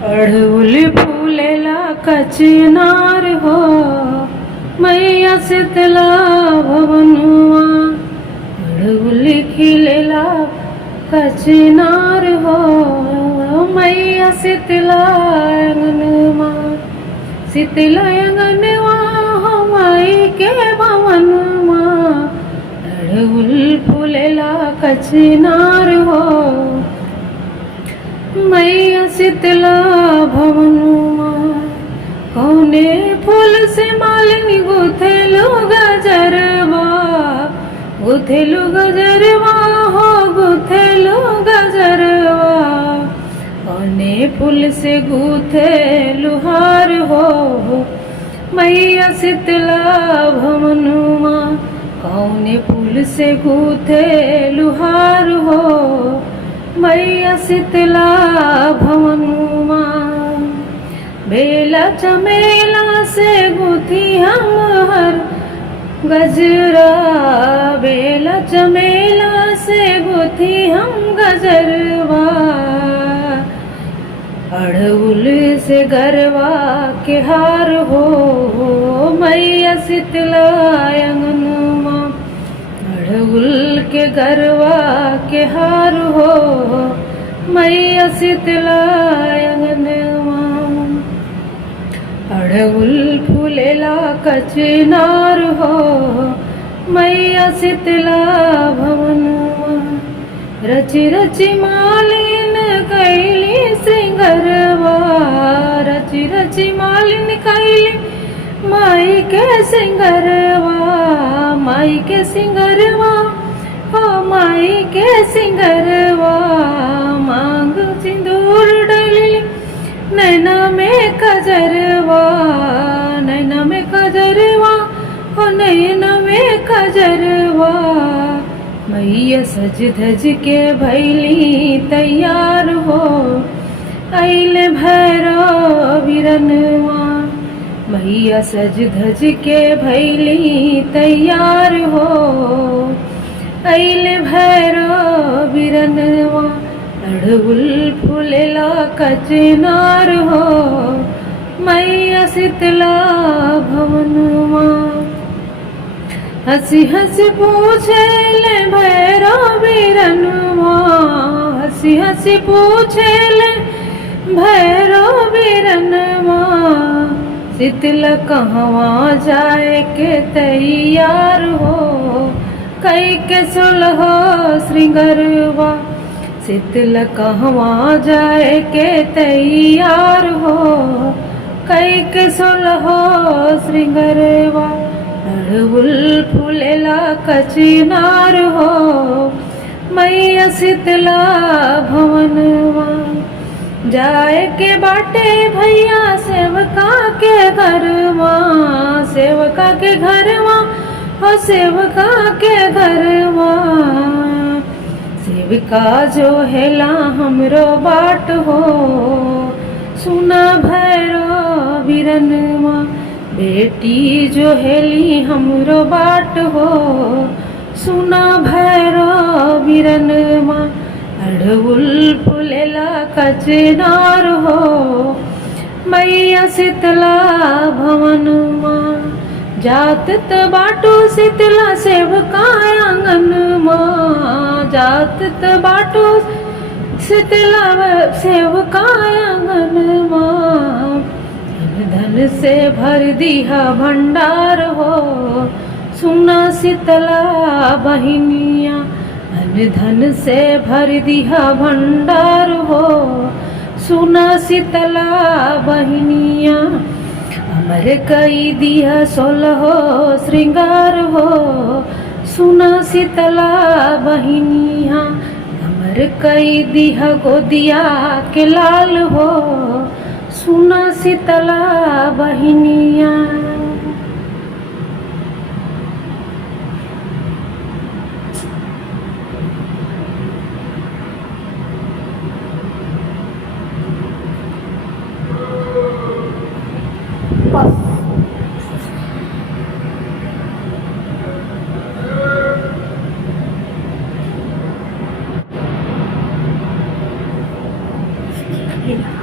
अड़हुल फूलेला कचनार हो, मैया शीतला भवनुआ। अड़हुल खिलेला कचनार हो, मैया शीतला अंगनवा। शीतला अंगनवा हो माई के भवनुआ। अड़हुल फूलेला कचनार हो, मैया शीतला भवनुआ। कौने फूल से मालिनी गुथेलु गजरवा, गुथेलु गजरवा हो, गुथेलु गजरवा। कौने फूल से गुथेलु हार हो, मैया शीतला भवनुआ। कौने फूल से गुथेलु हार हो, मैया शीतला भवनुआ। बेला चमेला से गुथी हम हर गजरा, बेला चमेला से गुथी हम गजरवा। अड़हुल से गरवा के हार हो, मैया शीतला अंगनवा। अड़हुल के गरवा के हार हो, मैया शीतला अंगनवा। अड़हुल फूलेला कचनार हो, मैया शीतला भवनुआ। रची रची मालिन कैली श्रृंगरवा, रची रची मालिन कैली माई के सिंगरवा। माई के सिंगरवा हो, माई के सिंगरवा। मांग सिंदूर डली नैना में कजरवा, नैना में कजरवा हो, नैना में कजरवा। मैया सज धज के भैली तैयार हो, अइले भैरव बिरनवा। मैया सज धज के भैली तैयार हो, अइले भैरव बिरनवा। अड़हुल फूलेला कचनार हो, मैया शीतला भवनुआ। हंसी हंसी पूछे ले भैरव बिरनवा, हंसी हंसी पूछे ले भैरव बिरनवा। शीतला कहवा जाए के तैयार हो, कई के सुलह श्रृंगरवा। शीतला कहवा जाए के तैयार हो, कई के सुलह श्रृंगरवा। अड़हुल फूलेला कचनार हो, मैया शीतला भवनुआ। जाए के बाटे भैया सेवका के घरवा, सेवका के घरवा हो, सेवका के घरवा। सेविका जो हेला हमरो बाट हो, सुना भैरव बिरनवा। बेटी जो हेली हमरो बाट हो, सुना भैरव बिरनवा। अड़हुल फूलेला कचनार हो, मैया शीतला भवनुआ। जात त बाटो शीतला सेवका आंगनवा, जात त बाटो शीतला सेवका आंगनवा। धन से भर दिया भंडार हो, सुना शीतला बहिनिया। धन से भर दिया भंडार हो, सुना शीतला बहिनिया। अमर कई दिया 16 श्रृंगार हो, सुना शीतला बहिनिया। अमर कई दिया गोदिया के लाल हो, सुना शीतला बहिनिया। Hey.